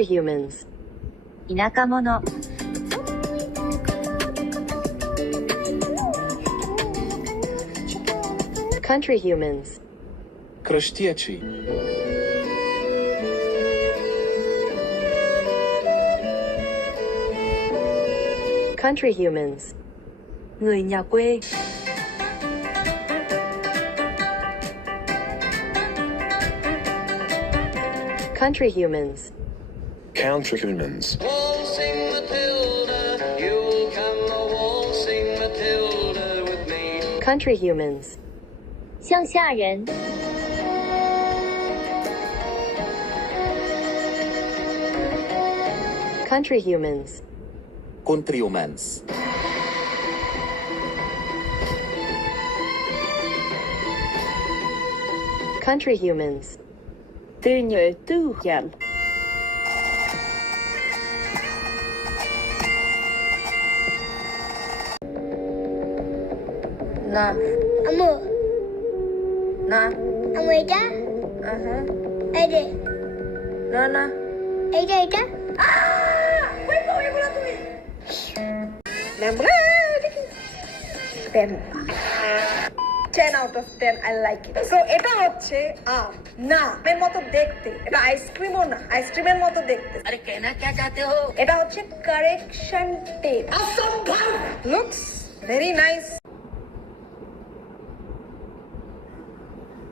humans, 田舎者 country humans, Кръщиячи. country humans, người nhà quê country humans, Country humans. Waltzing Matilda, you'll come a waltzing Matilda with me. country humans, 乡下人 country humans, Country humans. country humans, từ nhựa tư dần না আম্মু না আম্মু এটা আহা এই যে না না এইটা এটা কই পাও এগুলো তুমি নাম্বার 10 10 out of 10 I like it. So এটা হচ্ছে না এর মতো দেখতে এটা আইসক্রিমও না আইসক্রিমের মতো দেখতে अरे कहना क्या चाहते हो? এটা হচ্ছে correction tape looks very nice